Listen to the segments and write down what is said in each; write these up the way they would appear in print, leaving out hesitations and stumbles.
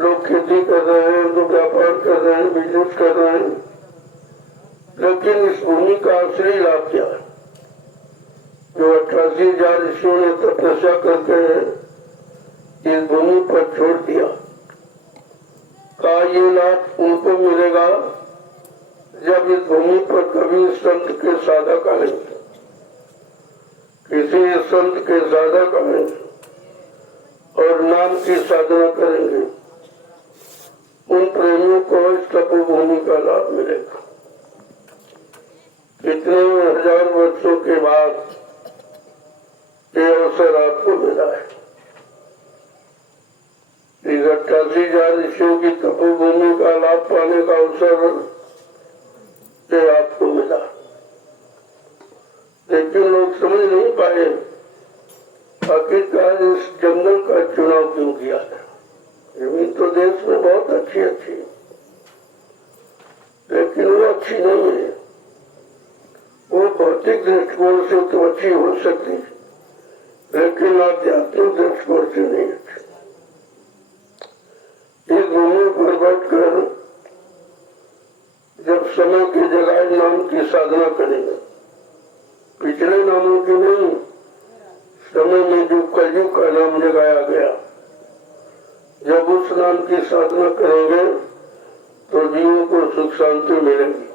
लोग खेती कर रहे हैं, तो व्यापार कर रहे हैं, बिजनेस कर रहे हैं, लेकिन इस भूमि का असली लाभ क्या है? जो 88,000 ऋषियों ने तपस्या करके इस भूमि पर छोड़ दिया, का ये लाभ उनको मिलेगा जब इस भूमि पर कभी संत के साधक आएंगे, किसी संत के साधक आएंगे और नाम की साधना करेंगे, उन प्रेमियों को इस तपोभूमि का लाभ मिलेगा। कितने हजार वर्षों के बाद ये अवसर आपको मिला है। इस 88,000 ऋषियों की तपोभूमि का लाभ पाने का अवसर ये आपको मिला, लेकिन लोग समझ नहीं पाए आखिरकार इस जंगल का चुनाव क्यों किया है। जमीन तो देश में बहुत अच्छी अच्छी, लेकिन वो अच्छी नहीं है। वो भौतिक दृष्टिकोण से तो अच्छी हो सकती है, लेकिन आध्यात्मिक दृष्टिकोण से नहीं अच्छी। इस भूमि पर बैठकर जब समय की जगह नाम की साधना करेंगे, पिछले नामों की नहीं, समय में जो कलयुग का नाम जगाया गया, जब उस नाम की साधना करेंगे तो जीवों को सुख शांति मिलेगी,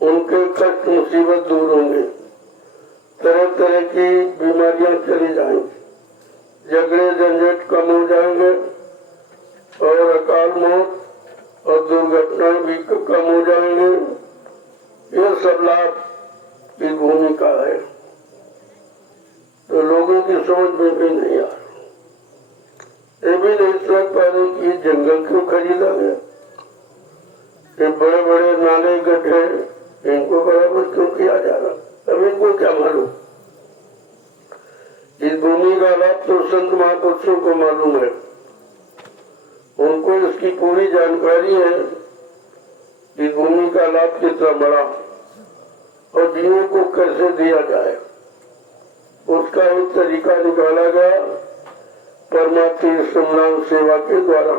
उनके कष्ट मुसीबत दूर होंगे, तरह तरह की बीमारियां चली जाएंगी, झगड़े झंझट कम हो जाएंगे और अकाल मौत और दुर्घटनाएं भी कम हो जाएंगे। ये सब लाभ इस भूमि का है, तो लोगों की समझ में भी नहीं आ रहा। ये भी नहीं समझ पा रहे कि जंगल क्यों खरीदा गया, ये बड़े बड़े नाले गड्ढे, इनको बराबर क्यों किया जा रहा, अब इनको क्या मालूम। इस भूमि का लाभ तो संत महापुरुषों को मालूम है, उनको इसकी पूरी जानकारी है। इस भूमि का लाभ कितना बड़ा और जीवों को कैसे दिया जाए, उसका एक तरीका निकाला गया परमात्मा संग्राम सेवा के द्वारा।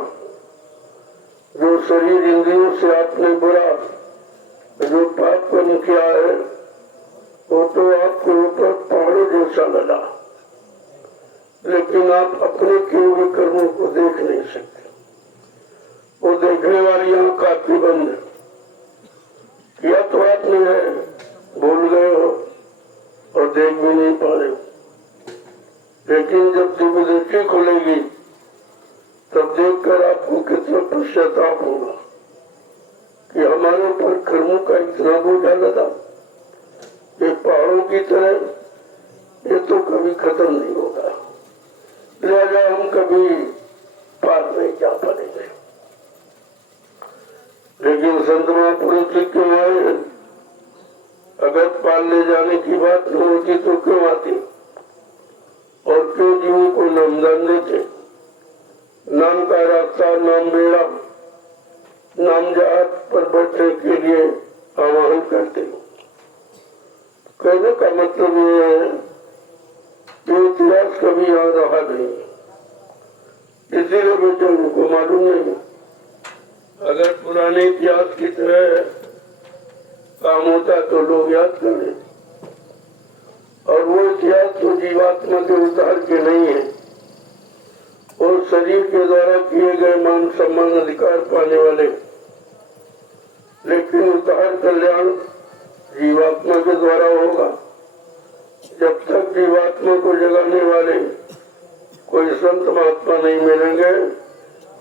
जो शरीर इंद्रियों से आपने बुरा जो पाप कर्म किया है, वो तो आपके ऊपर पहाड़ों जैसा लगा, लेकिन आप अपने किए हुए कर्मों को देख नहीं सकते। वो देखने वाली आंख आपकी बंद है, किया तो आपने है, भूल गए हो और देख भी नहीं पा रहे हो। लेकिन जब दिव्य दृष्टि खुलेगी तब देखकर आपको कितना पश्चाताप होगा कि हमारे ऊपर कर्मों का इतना बोझा लगा, ये पहाड़ों की तरह ये तो कभी खत्म नहीं होगा, लिहाजा हम कभी पार नहीं जा पाएंगे। लेकिन संत महापुरुष क्यों आए? अगर पार ले जाने की बात न होती तो क्यों आती, और क्यों जीवों को नामदान देते? नाम का रास्ता, नाम बेड़ा, नाम जहाज पर बैठने के लिए आह्वान करते। कहने का मतलब ये है कि इतिहास कभी यहाँ रहा नहीं, इसीलिए बेटे उनको मालूम नहीं। अगर पुराने इतिहास की तरह काम होता तो लोग याद कर लेते, और वो इतिहास तो जीवात्मा के उद्धार के नहीं है, और शरीर के द्वारा किए गए मान सम्मान अधिकार पाने वाले, लेकिन उद्धार कल्याण जीवात्मा के द्वारा होगा। जब तक जीवात्मा को जगाने वाले कोई संत महात्मा नहीं मिलेंगे,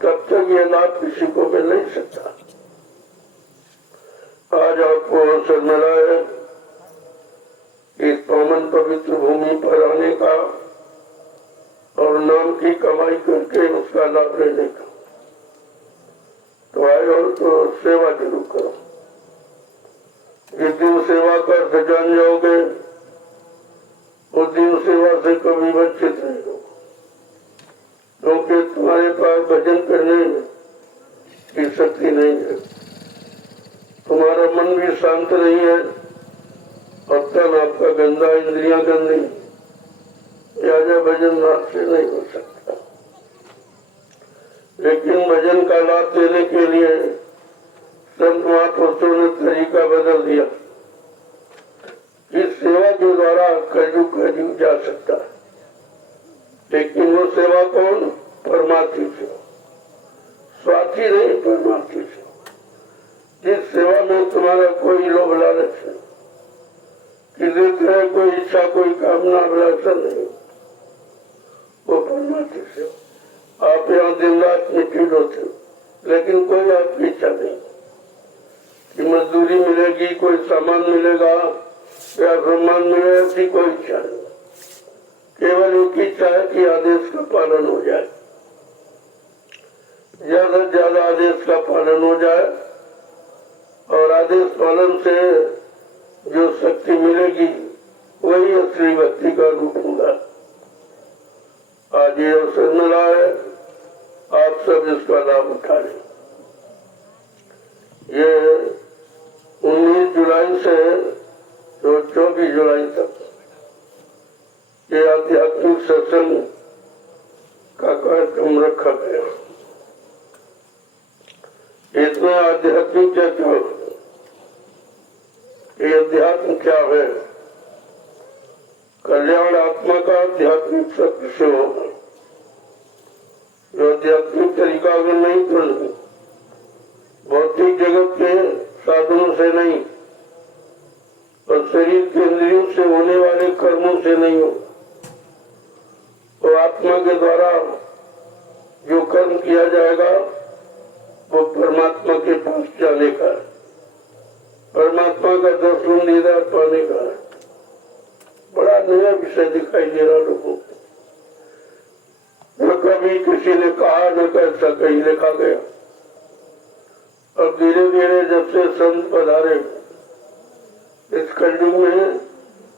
तब तक ये लाभ किसी को मिल नहीं सकता। आज आपको अवसर मिला है इस पावन पवित्र भूमि पर आने का और नाम की कमाई करके उसका लाभ लेने का, तो आए हो तो सेवा जरूर करो। जिस दिन सेवा कर जान जाओगे, उस दिन सेवा से कभी वंचित नहीं हो, क्योंकि तुम्हारे पास भजन करने की शक्ति नहीं है, तुम्हारा मन भी शांत नहीं है, और तन आपका गंदा, इंद्रियां गंदी, लिहाजा भजन आपसे नहीं हो सकता। लेकिन भजन का लाभ देने के लिए संत महापुरुषों ने तरीका बदल दिया। इस सेवा के द्वारा कलयुग जा सकता है, लेकिन वो सेवा कौन? परमार्थी सेवा, स्वार्थी नहीं, परमार्थी सेवा। जिस सेवा में तुम्हारा कोई लोभ लालच नहीं, किसी तरह कोई इच्छा कोई कामना अभिलाषा नहीं, वो परमार्थी सेवा। आप यहाँ दिन रात मिट्टी ढोते हो, लेकिन कोई आपकी इच्छा नहीं कि मजदूरी मिलेगी, कोई सामान मिलेगा या सम्मान मिले, ऐसी कोई इच्छा नहीं। केवल एक इच्छा है कि आदेश का पालन हो जाए, ज्यादा से ज्यादा आदेश का पालन हो जाए, और आदेश पालन से जो शक्ति मिलेगी वही असली भक्ति का रूप होगा। आज ये अवसर मिला है, आप सब इसका लाभ उठा लें। ये 19 जुलाई से तो 24 जुलाई तक ये आध्यात्मिक सत्संग का कार्यक्रम रखा गया। इसमें आध्यात्मिक क्या है? ये अध्यात्म क्या है? कल्याण आत्मा का आध्यात्मिक शक्ति से होगा। जो आध्यात्मिक तरीका अगर नहीं तो नहीं, भौतिक जगत के साधनों से नहीं, और शरीर के इंद्रियों से होने वाले कर्मों से नहीं हो, तो आत्मा के द्वारा जो कर्म किया जाएगा वो परमात्मा के पास जाने का है, परमात्मा का दर्शन दीदार पाने का है। बड़ा नया विषय दिखाई दे रहा लोगों को। न कभी किसी ने कहा, न कैसा कहीं लिखा गया। और धीरे धीरे जब से संत पधारे इस कलयुग में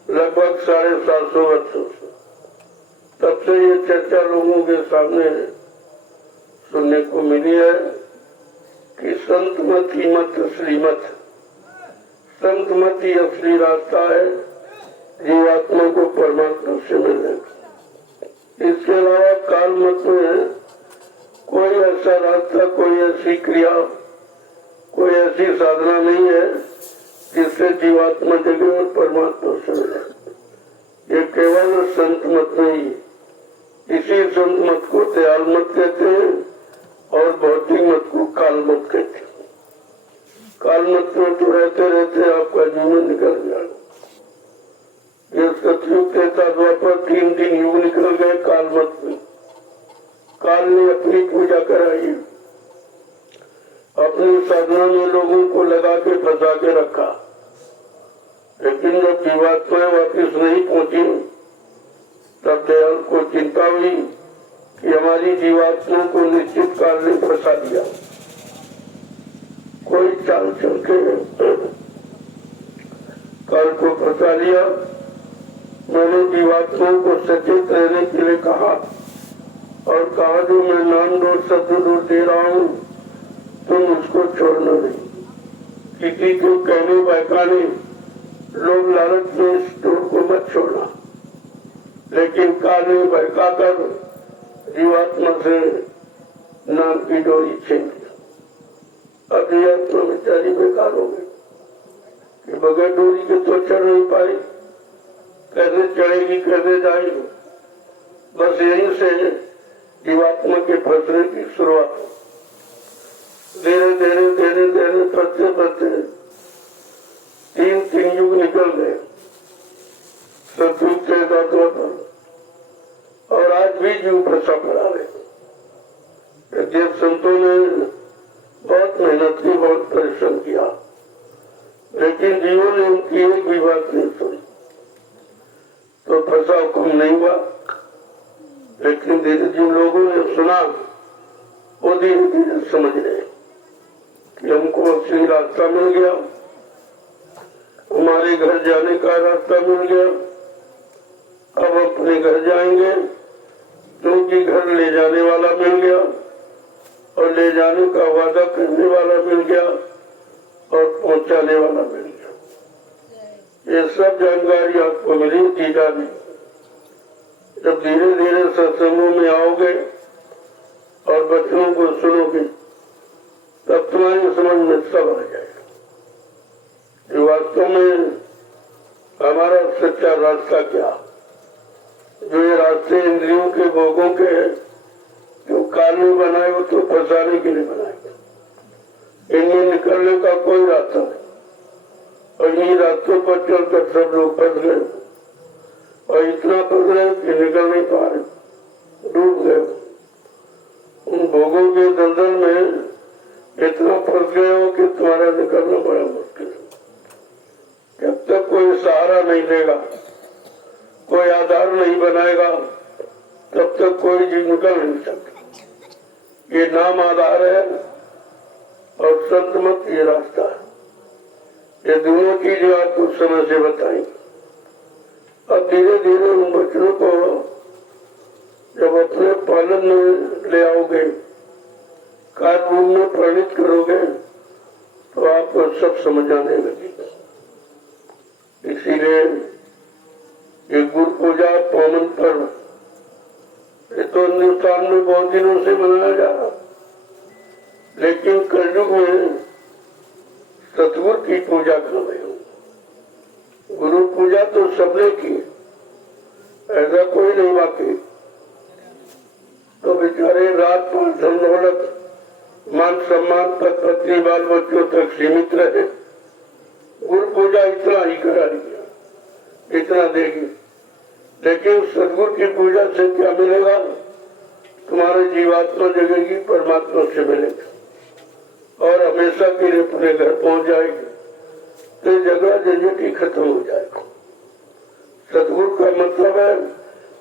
लगभग 750 वर्षों से, तब से ये चर्चा लोगों के सामने सुनने को मिली है कि संत मत ही मत असली मत। संत मत ही असली रास्ता है जीवात्मा को परमात्मा से मिलने का। इसके अलावा काल मत में कोई ऐसा रास्ता, कोई ऐसी क्रिया, कोई ऐसी साधना नहीं है जिससे जीवात्मा जगे और परमात्मा से मिले। ये केवल संत मत नहीं, इसी संत मत को दयाल मत कहते हैं और भौतिक मत को काल मत कहते हैं। काल मत में तो रहते रहते आपका जीवन निकल गया। ये सतयुग कहता द्वापर 3 युग निकल गए काल मत में। काल ने अपनी पूजा कराई, अपनी साधना में लोगों को लगा के फंसा के रखा, लेकिन जब जीवात्माएं वापिस नहीं पहुंची तब दयाल को चिंता हुई कि हमारी जीवात्मा को निश्चित काल ने फंसा दिया। कोई चाल चल के काल को फंसा लिया। मैंने जीवात्माओं को सचेत रहने के लिए कहा और कहा जो मैं नाम दोष शब्द दोष दे रहा हूँ तुम उसको छोड़ना नहीं। किसी को कहने बहकाने लोग लालच में इस डोर को मत छोड़ना, लेकिन काल में बहका कर जीवात्मा से नाम की डोरी छीन ली। अब जीवात्मा बेचारी बेकार हो गई कि बगैर डोरी के तो चढ़ नहीं पाई, कैसे चढ़ेगी कैसे जाएगी। बस यहीं से जीवात्मा के फंसने की शुरुआत। धीरे धीरे धीरे धीरे बढ़ते बढ़ते 3 युग निकल गए। सतयुग के द्वापर और आज भी जीव फंसा पड़ा है। देव संतों ने बहुत मेहनत की, बहुत परिश्रम किया, लेकिन जीवों ने उनकी एक भी बात नहीं सुनी, तो फंसा हुक्म नहीं हुआ। लेकिन धीरे जिन लोगों ने सुना वो धीरे धीरे समझ रहे कि हमको असली रास्ता मिल गया, हमारे घर जाने का रास्ता मिल गया। अब अपने घर जाएंगे क्योंकि घर ले जाने वाला मिल गया और ले जाने का वादा करने वाला मिल गया और पहुंचाने वाला मिल गया। ये सब जानकारी आपको मिली दी जानी। जब धीरे धीरे सत्संगों में आओगे और बच्चों को सुनोगे तब तुम्हारी समझ में सब आ जाएगा कि वास्तव में हमारा सच्चा रास्ता क्या। जो ये रास्ते इंद्रियों के भोगों के हैं, जो काल में बनाए वो तो फंसाने के लिए बनाए, इनमें निकलने का कोई रास्ता नहीं। और इन्हीं रास्तों पर चलकर सब लोग फंस गए और इतना फंस गए कि निकल नहीं पा रहे, डूब गए। उन भोगों के दलदल में इतना फंस गए हो कि तुम्हारा निकलना बड़ा मुश्किल है। जब तक कोई सहारा नहीं देगा, कोई आधार नहीं बनाएगा, तब तक कोई जीव निकल नहीं सकता। ये नाम आधार है और संत मत ये रास्ता है। ये दोनों चीजें आपको समय से बताएंगे। अब धीरे धीरे उन बच्चों को जब अपने पालन में ले आओगे, कार्य रूप में परिणित करोगे, तो आपको सब समझ आने लगेगा। इसीलिए ये गुरु पूजा पावन पर्व ये तो हिंदुस्तान में बहुत दिनों से मनाया जा रहा, लेकिन कलयुग में सतगुरु की पूजा कर रहे हो। गुरु पूजा तो सबने की, ऐसा कोई नहीं बाकी। तो बेचारे रात पर धन दौलत मान सम्मान तक पत्नी बाल बच्चों तक सीमित रहे, गुरु पूजा इतना ही करा दिया, इतना देगी। लेकिन सदगुरु की पूजा से क्या मिलेगा? तुम्हारे जीवात्मा जगेगी, परमात्मा से मिलेगा और हमेशा के लिए अपने घर पहुंच जाएगी। तो झगड़ा झंझट ही खत्म हो जाएगा। सदगुरु का मतलब है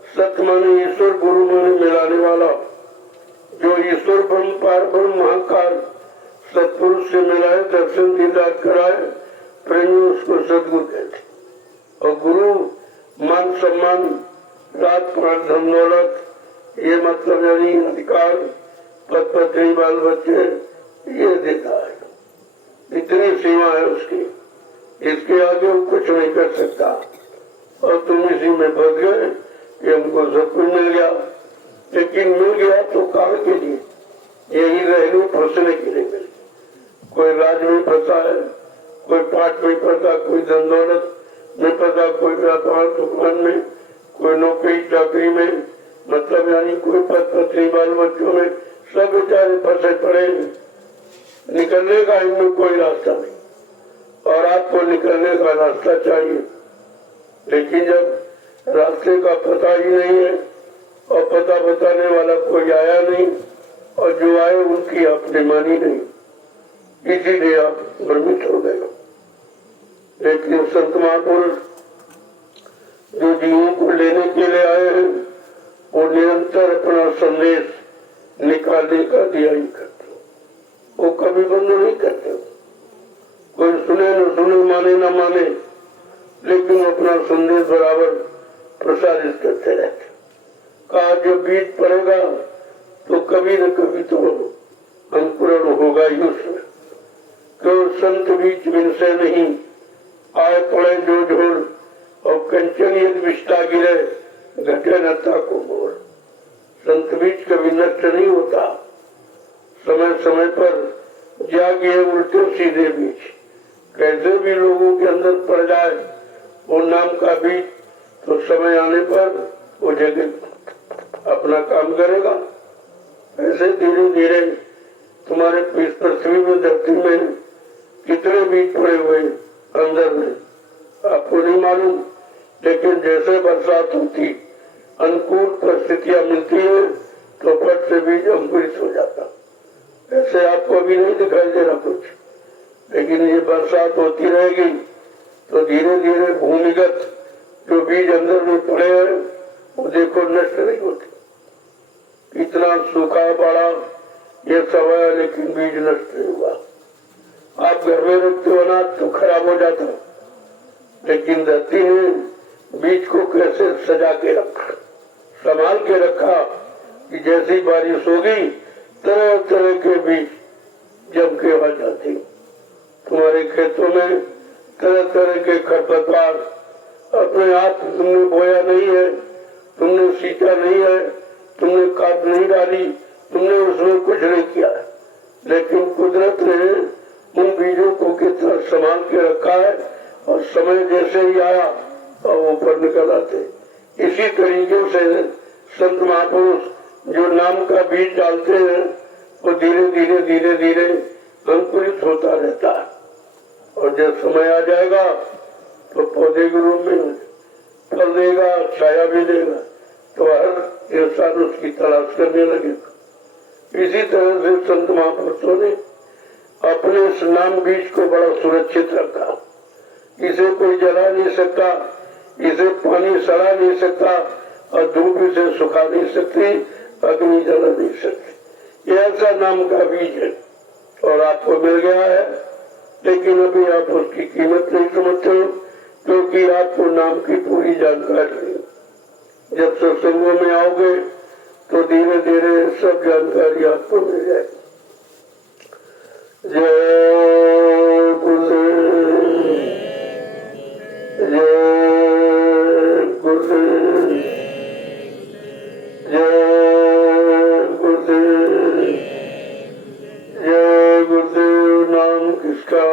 सत्य माने ईश्वर, गुरु माने मिलाने वाला। जो ईश्वर ब्रह्म पार ब्रह्म महाकाल सतपुरुष से मिलाए, दर्शन दीदार कराए, प्रेमी उसको सदगुरु कहते। और गुरु मान सम्मान, रात पर धन दौलत, ये मतलब यानी अधिकार, पद पत्नी बाल बच्चे, ये देता है। इतनी सीमा है उसकी, इसके आगे वो कुछ नहीं कर सकता। और तुम इसी में फंस गए कि हमको सब कुछ मिल गया, लेकिन मिल गया तो काल के लिए, यही रहने फंसने के लिए मिल। कोई राज में फंसा है, कोई पाठ में फंसा, कोई धन दौलत में फंसा, कोई व्यापार दुकान में, कोई नौकरी चाकरी में, मतलब यानी कोई पद पत्नी बाल बच्चों में, सब बेचारे फंसे पड़े। निकलने का इनमें कोई रास्ता नहीं और आपको निकलने का रास्ता चाहिए। लेकिन जब रास्ते का पता ही नहीं है और पता बताने वाला कोई आया नहीं और जो आए उनकी आपने मानी नहीं, इसीलिए आप भ्रमित हो गए। लेकिन संत महापुरुष जो जीवों को लेने के लिए आए हैं, वो निरंतर अपना संदेश निकालने का दिया ही करते, वो कभी बंद नहीं करते। कोई सुने न सुने, माने न माने, लेकिन अपना संदेश बराबर प्रसारित करते रहते। कहा जब बीज पड़ेगा तो कभी न कभी तो अंकुरण होगा ही उसमें। क्यों संत बीच बिनसे नहीं, आए पड़े जो झोड़, और कंचन यदि विष्टा गिरे, घटे नता को मोड़। संत बीज कभी नष्ट नहीं होता, समय समय पर जागे उल्टे सीधे बीज कैसे भी लोगों के अंदर पड़ जाए वो नाम का बीज, तो समय आने पर वो जगह अपना काम करेगा। ऐसे धीरे धीरे तुम्हारे इस पृथ्वी में, धरती में कितने बीज पड़े हुए अंदर में आपको नहीं मालूम। लेकिन जैसे बरसात होती, अनुकूल परिस्थितियां मिलती है, तो फट से बीज अंकुरित हो जाता। ऐसे आपको भी नहीं दिखाई दे रहा कुछ, लेकिन ये बरसात होती रहेगी तो धीरे धीरे भूमिगत जो बीज अंदर में पड़े हैं वो देखो नष्ट नहीं होते। इतना सूखा पड़ा ये सब है, लेकिन बीज नष्ट नहीं हुआ। आप घर में रखते हो अनाज तो खराब हो जाता, लेकिन धरती ने बीज को कैसे सजा के रखा, संभाल के रखा कि जैसी बारिश होगी तरह तरह के बीज जम के आ जाते। तुम्हारे खेतों में तरह तरह के खरपतवार अपने आप तुमने बोया नहीं है, तुमने सींचा नहीं है, तुमने खाद नहीं डाली, तुमने उसमें कुछ नहीं किया, लेकिन कुदरत ने उन बीजों को कितना संभाल के रखा है और समय जैसे ही आया और ऊपर निकल आते। इसी तरीके से संत महापुरुष जो नाम का बीज डालते हैं वो धीरे धीरे धीरे धीरे अंकुरित होता रहता है और जब समय आ जाएगा तो पौधे के रूप में फल देगा, छाया भी देगा, तो हर इंसान उसकी तलाश करने लगेगा। इसी तरह से संत महापुरुषों ने अपने इस नाम बीज को बड़ा सुरक्षित रखा। इसे कोई जला नहीं सकता, इसे पानी सड़ा नहीं सकता और धूप इसे सुखा नहीं सकती, अग्नि जला नहीं सकती। ये ऐसा नाम का बीज है और आपको मिल गया है, लेकिन अभी आप उसकी कीमत नहीं समझते हो क्योंकि आपको नाम की पूरी जानकारी नहीं। जब सत्संगों में आओगे तो धीरे धीरे सब जानकारी आपको मिल जाएगी। जय गुरुदेव, जय गुरुदेव, जय गुरुदेव, जय गुरुदेव। नाम किसका?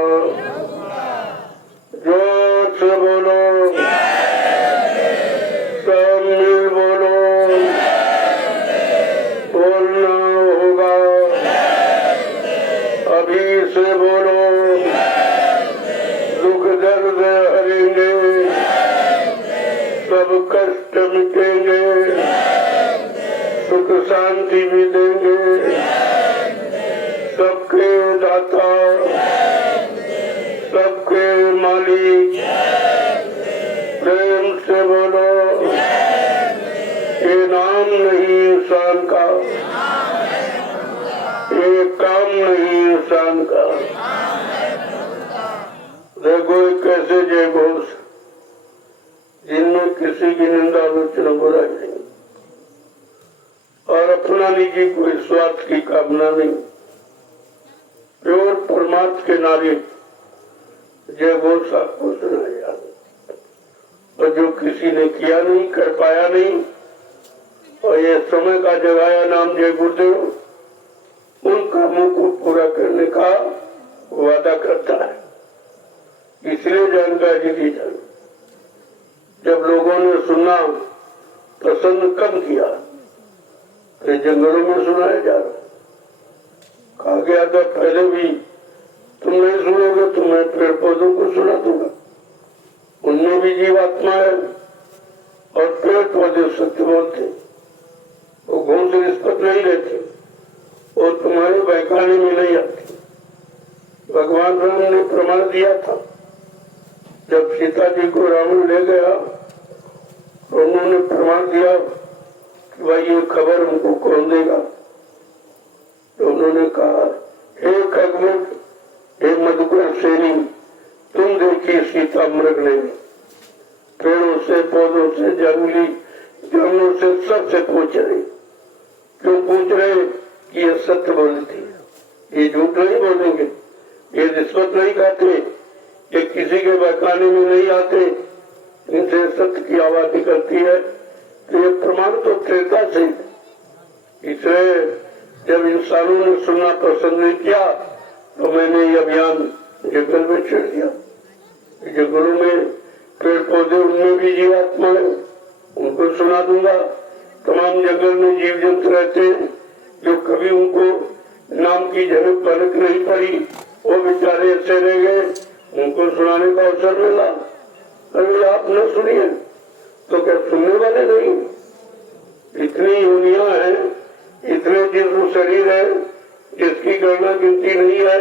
जोर से बोलो, सब मिल बोलो, बोलना होगा। अभी से बोलो, दुख दर्द हरेंगे, सब कष्ट मिटेंगे, सुख शांति भी देंगे, सबके दाता, सबके मालिक। प्रेम से बोलो, ये नाम नहीं इंसान का, ये काम नहीं इंसान का। देखो कैसे जय घोष जिनमें किसी की निंदा आलोचना बुराई नहीं और अपना निजी कोई स्वार्थ की कामना नहीं, प्योर परमार्थ के नारे जय घोष आपको सुनाया। और जो किसी ने किया नहीं, कर पाया नहीं, और ये समय का जगाया नाम जय गुरुदेव, उन कामों को पूरा करने का वादा करता है। इसलिए जानकारी दी जाए। जब लोगों ने सुनना पसंद कम किया तो जंगलों में सुनाया जा रहा। कहा गया था पहले भी तुम नहीं सुनोगे तो मैं पेड़ पौधों को सुना दूंगा, उनमें भी जीवात्मा है और पेड़ पौधे सत्य बोलते, वो घूस रिश्वत नहीं लेते, वो तुम्हारे बहकाने में नहीं आती। भगवान राम ने प्रमाण दिया था, जब सीता जी को रावण ले गया तो उन्होंने प्रमाण दिया कि भाई ये खबर हमको कौन देगा। तो उन्होंने कहा, हे खगमुख, हे मधुकर सेनी, तुम देखिए सीता मृग नहीं, पेड़ों से, पौधों से, जंगली जानवरों से, सबसे पूछ रहे। क्यों पूछ रहे? कि ये सत्य बोलती, ये झूठ नहीं बोलेंगे, ये रिश्वत नहीं खाते, ये किसी के बहकाने में नहीं आते, इनसे सत्य की आवाज निकलती है। तो ये प्रमाण तो त्रेता से। इसलिए जब इंसानों ने सुनना पसंद नहीं किया तो मैंने ये अभियान जंगल में छेड़ दिया। जंगलों में पेड़ पौधे, उनमें भी जीवात्मा है, उनको सुना दूंगा। तमाम जंगल में जीव जंतु रहते हैं जो कभी उनको नाम की झलक पलक नहीं पड़ी, वो बेचारे ऐसे रह गए, उनको सुनाने का अवसर मिला। अरे आप न सुनिए तो क्या सुनने वाले नहीं? इतनी योनियां हैं, इतने जिस्म शरीर है जिसकी गणना गिनती नहीं है।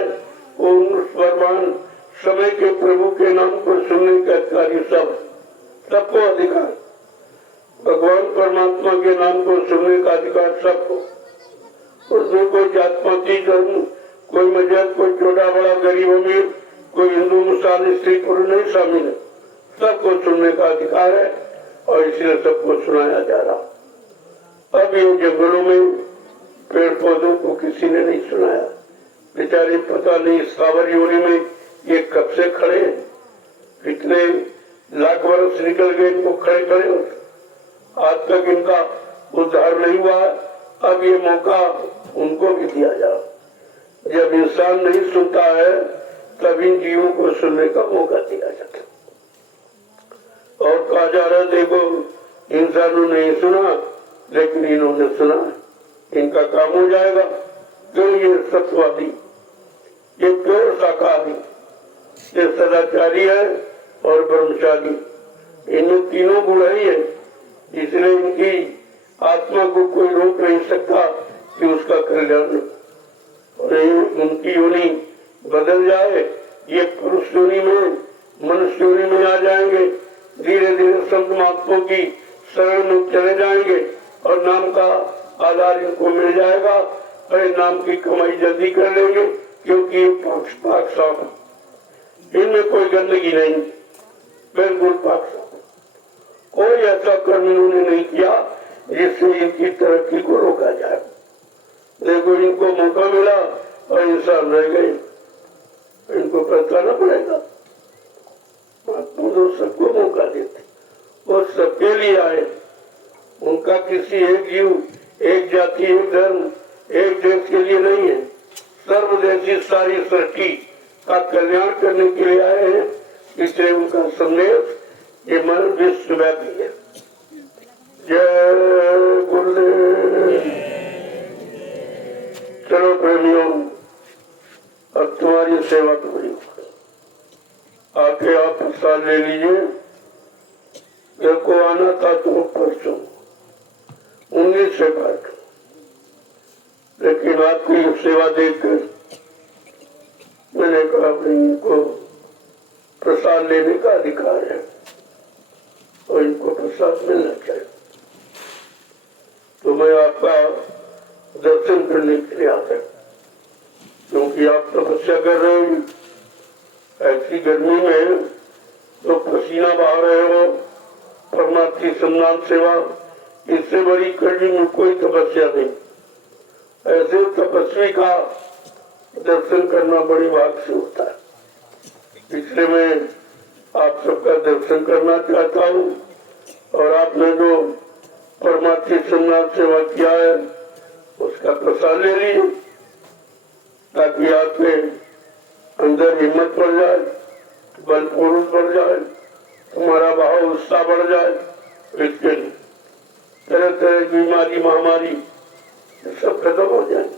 उन वर्तमान समय के प्रभु के नाम को सुनने का अधिकारी सबको अधिकार, भगवान परमात्मा के नाम को सुनने का अधिकार सबको। उसमें कोई जात पाती, धर्म, कोई मजहब, कोई छोटा बड़ा, गरीब अमीर, कोई हिंदू मुसलमान, स्त्री पुरुष नहीं शामिल है, सबको सुनने का अधिकार है और इसलिए सबको सुनाया जा रहा। अब ये जंगलों में पेड़ पौधों को किसी ने नहीं सुनाया। बेचारे पता नहीं सावर योनि में ये कब से खड़े हैं, कितने लाख वर्ष निकल गए इनको खड़े खड़े होते, आज तक इनका उद्धार नहीं हुआ। अब ये मौका उनको भी दिया जाए। जब इंसान नहीं सुनता है तब इन जीवों को सुनने का मौका दिया जाता। और कहा जा रहा है देखो इंसानों ने नहीं सुना लेकिन इन्होंने सुना, इनका काम हो जाएगा। क्यों? ये सत्यवादी, ये प्योर शाकाहारी, ये सदाचारी है और ब्रह्मचारी, इनमें तीनों गुण ही है। इसलिए इनकी आत्मा को कोई रोक नहीं सकता कि उसका कल्याण और उनकी योनि बदल जाए। ये पुरुष योनि में मनुष्य योनि में आ जाएंगे, धीरे धीरे संत महात्माओं की शरण में चले जाएंगे और नाम का आधार इनको मिल जाएगा और नाम की कमाई जल्दी कर लेंगे, क्योंकि ये पाक साफ, इनमें कोई गंदगी नहीं, बिल्कुल पाक साफ। कोई ऐसा कर्म इन्होंने नहीं किया जिससे इनकी तरक्की को रोका जाए। देखो इनको मौका मिला और इंसान रह गए, इनको पहचाना पड़ेगा। तो सबको मौका देते, वो सबके लिए आए। उनका किसी एक जीव, एक जाति, एक धर्म, एक देश के लिए नहीं है, सर्वदेशी सारी सृष्टि का कल्याण करने के लिए आए हैं। इसलिए उनका संदेश ये मन विश्वव्यापी है। जय गुरुदेव। चलो प्रेमियों, अब तुम्हारी सेवा करी, आके आप प्रसाद ले लीजिए। मेरे को आना था तो परसों 19 से काट, लेकिन आपकी सेवा देखकर मैंने कहा इनको प्रसाद लेने का अधिकार है और इनको प्रसाद मिलना चाहिए। तो मैं आपका दर्शन करने के लिए आता, क्योंकि आप तपस्या कर रहे हो ऐसी गर्मी में, तो पसीना बहा रहे हो, परमार्थी सम्मान सेवा, इससे बड़ी कड़ी में कोई तपस्या नहीं। ऐसे तपस्वी का दर्शन करना बड़ी भाग से होता है। इसलिए मैं आप सबका दर्शन करना चाहता हूँ और आपने जो परमार्थी सम्मान सेवा किया है उसका प्रसाद ले लीजिए, ताकि आपके अंदर हिम्मत बढ़ जाए, बल पूर्वक बढ़ जाए, तुम्हारा भाव उत्साह बढ़ जाए। इसके लिए तरह तरह की बीमारी महामारी सब खत्म हो जाए।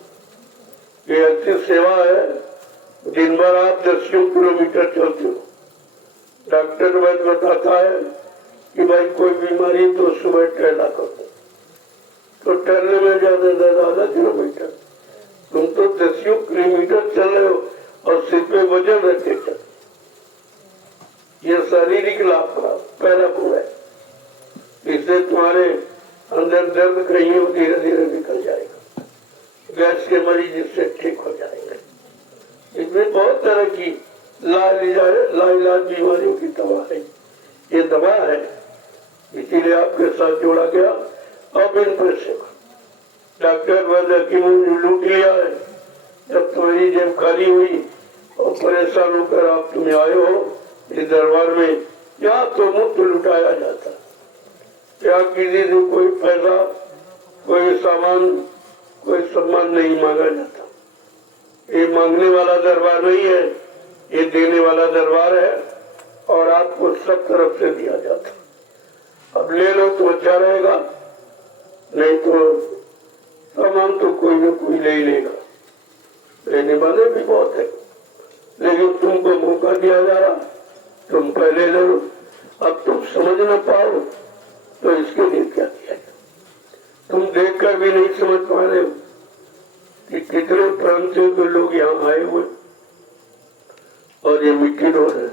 ये ऐसी सेवा है, दिन भर आप 10 किलोमीटर चलते हो। डॉक्टर वैद्य बताता है कि भाई कोई बीमारी तो सुबह टहला करो, तो टहलने में ज्यादा से ज्यादा किलोमीटर, तुम तो 10 किलोमीटर चल रहे हो और सिर पे वजन रखे चल। ये शारीरिक लाभ का पहला गुण है। इससे तुम्हारे अंदर दर्द कहीं धीरे धीरे निकल जाएगा, गैस के मरीज इससे ठीक हो जाएंगे। इसमें बहुत तरह की लाइलाज बीमारियों की दवा है, ये दवा है, इसीलिए आपके साथ जोड़ा गया। अब इन पैसे डॉक्टर वैद्य हकीमों ने लूट लिया है। जब तुम्हारी जेब खाली हुई और परेशान होकर आप तुम्हें आए हो इस दरबार में, यहाँ तो मुफ्त लुटाया जाता, क्या किसी से कोई पैसा, कोई सामान, कोई सम्मान नहीं मांगा जाता। ये मांगने वाला दरबार नहीं है, ये देने वाला दरबार है और आपको सब तरफ से दिया जाता। अब ले लो तो अच्छा रहेगा, नहीं तो सामान तो कोई न कोई ले ही लेगा, लेने वाले भी बहुत है, लेकिन तुमको मौका दिया जा रहा, तुम पहले ले लो। अब तुम समझ न पाओ तो इसके लिए क्या किया? तुम देखकर भी नहीं समझ पा रहे हो कि कितने प्रांतों के लोग यहाँ आए हुए और ये मिट्टी ढो रहे,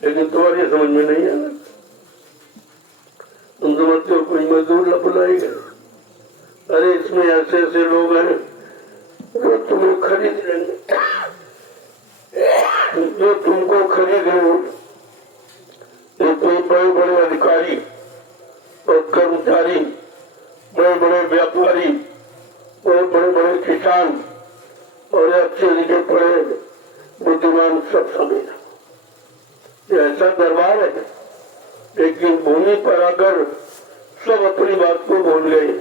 लेकिन तुम्हारी समझ में नहीं आना। तुम समझते हो कोई मजदूर बुलाएगा, अरे इसमें ऐसे ऐसे लोग हैं जो तुम्हें खरीद लेंगे, जो तुमको खरीद लेंगे। कोई बड़े बड़े अधिकारी और कर्मचारी, बड़े बड़े व्यापारी और बड़े बड़े किसान और अच्छे लिखे पढ़े बुद्धिमान सब शामिल। ऐसा दरबार है, लेकिन भूमि पर आकर सब अपनी बात को भूल गए।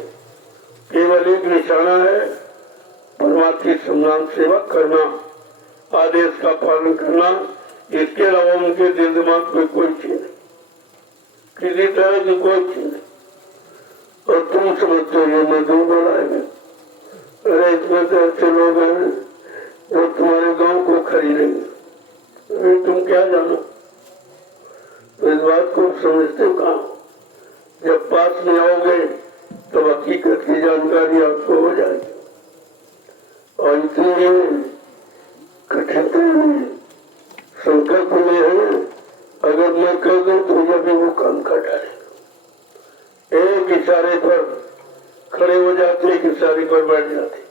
केवल एक निशाना है परमात्मा की सम्मान सेवा करना, आदेश का पालन करना, इसके अलावा उनके दिल दिमाग में कोई चीज नहीं, किसी तरह की कोई चीज नहीं। और तुम समझते हो ये मैं दूर बोलाएंगे, अरे इसमें तो ऐसे लोग हैं जो तुम्हारे गांव को खरीदेंगे, अरे तुम क्या जानो। तो इस बात को समझते हो कहाँ? जब पास में आओगे तब हकीकत की जानकारी आपको हो जाएगी। और इतनी कठिनता में संकल्प में है, अगर मैं कह दूं तो यह भी वो काम कर डालेगा। एक इशारे पर खड़े हो जाते, एक इशारे पर बैठ जाते।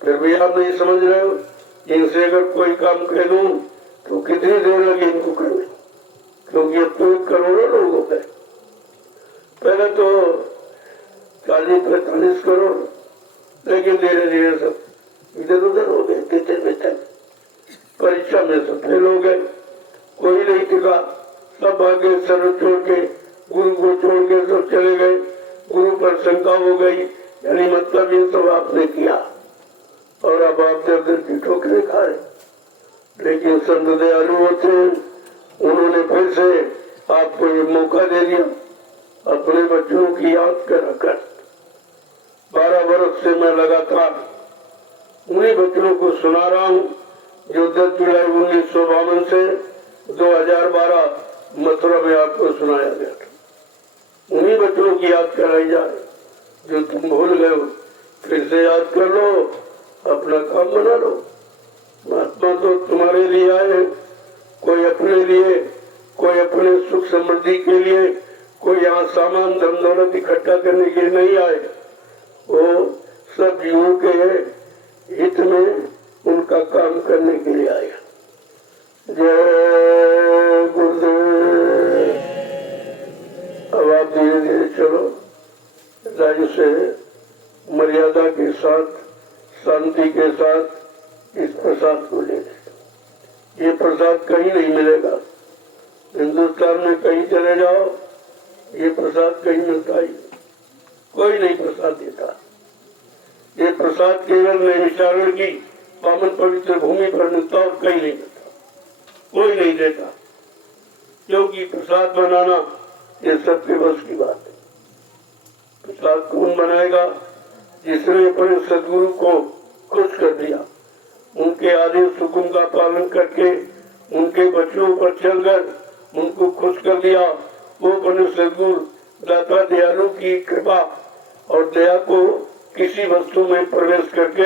फिर भी आप नहीं समझ रहे हो, इनसे अगर कोई काम कह दूं तो कितनी देर लगी इनको करने, क्योंकि अब तो करोड़ों लोग हो गए। पहले तो 40-45 करोड़, लेकिन धीरे धीरे सब इधर उधर हो गए, तितर परीक्षा में सब फेल हो गए, कोई नहीं टिका, सब आगे सर्व छोड़ के, गुरु को छोड़ के सब चले गए। गुरु पर शंका हो गई, यानी मतलब ये सब आपने किया और अब आप दर की ठोकरें खाए। लेकिन संत दयालु होते हैं, उन्होंने फिर से आपको ये मौका दे दिया अपने बच्चों की याद कर। 12 वर्ष से मैं लगातार उन्हीं बच्चों को सुना रहा हूँ जो 10 जुलाई 1952 से 2012 मथुरा में आपको सुनाया गया था। उन्हीं बच्चों की याद कराई जाए जो तुम भूल गए हो, फिर से याद कर लो, अपना काम बना लो। महात्मा तो तुम्हारे लिए आए, कोई अपने लिए, कोई अपने सुख समृद्धि के लिए, कोई यहाँ सामान धन दौलत इकट्ठा करने के लिए नहीं आए। वो सब जीवों के हित में उनका काम करने के लिए आया। जय गुरुदेव। अब आप धीरे धीरे चलो, राजू से मर्यादा के साथ, शांति के साथ इस प्रसाद को ले ले। ये प्रसाद कहीं नहीं मिलेगा, हिंदुस्तान में कहीं चले जाओ ये प्रसाद कहीं मिलता ही, कोई नहीं प्रसाद देता। ये प्रसाद केवल नैमिषारण्य की पावन पवित्र भूमि पर मिलता और कहीं नहीं मिलता, कोई नहीं देता, क्योंकि प्रसाद बनाना ये सबके बस की बात है। प्रसाद कौन बनाएगा? जिसने अपने सदगुरु को खुश कर दिया, उनके आदेश हुक्म का पालन करके, उनके बच्चों पर चलकर उनको खुश कर दिया, वो अपने सदगुरु दाता दयालु की कृपा और दया को किसी वस्तु में प्रवेश करके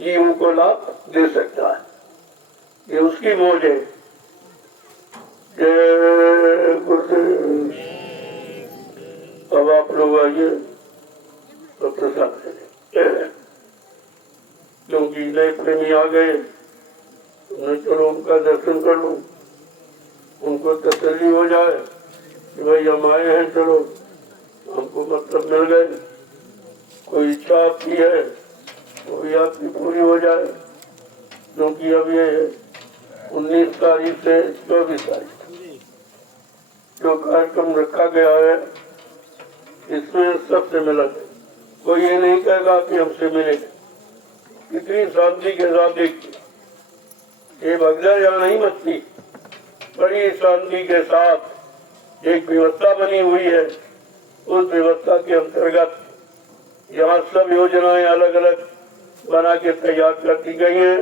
जीवों को लाभ दे सकता है। ये उसकी मौज है। जय गुरुदेव। अब आप लोग आइए तो प्रसाद करें, क्योंकि नए प्रेमी आ गए, मैं चलो उनका दर्शन कर लूं, उनको तसल्ली हो जाए कि भाई हम आए हैं, चलो हमको मतलब मिल गए। कोई इच्छा आपकी है वो भी आपकी पूरी हो जाए, क्योंकि अब ये 19 तारीख से 24 तारीख जो कार्यक्रम रखा गया है इसमें सबसे मिला। कोई ये नहीं कहेगा कि हमसे मिलेगा। कितनी शांति के साथ देखिए, ये भगदड़ यहाँ नहीं मचती, बड़ी शांति के साथ एक व्यवस्था बनी हुई है। उस व्यवस्था के अंतर्गत यहाँ सब योजनाएं अलग अलग बना के तैयार कर दी गई हैं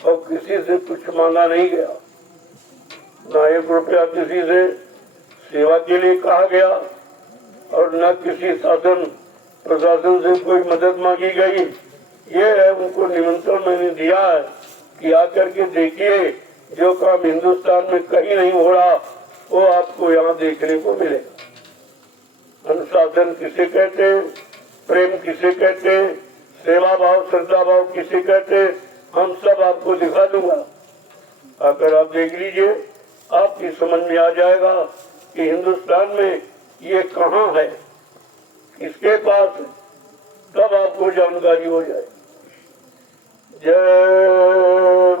और किसी से कुछ मांगा नहीं गया, न 1 रुपया किसी से सेवा के लिए कहा गया और न किसी शासन प्रशासन से कोई मदद मांगी गई। ये है उनको निमंत्रण मैंने दिया है कि आकर के देखिए, जो काम हिंदुस्तान में कहीं नहीं हो रहा वो आपको यहाँ देखने को मिलेगा। अनुशासन किसे कहते हैं, प्रेम किसे कहते हैं, सेवा भाव श्रद्धा भाव किसे कहते हैं, हम सब आपको दिखा दूंगा। अगर आप देख लीजिए, आपकी समझ में आ जाएगा कि हिंदुस्तान में ये कहाँ है, किसके पास है, तब आपको जानकारी हो जाए। जय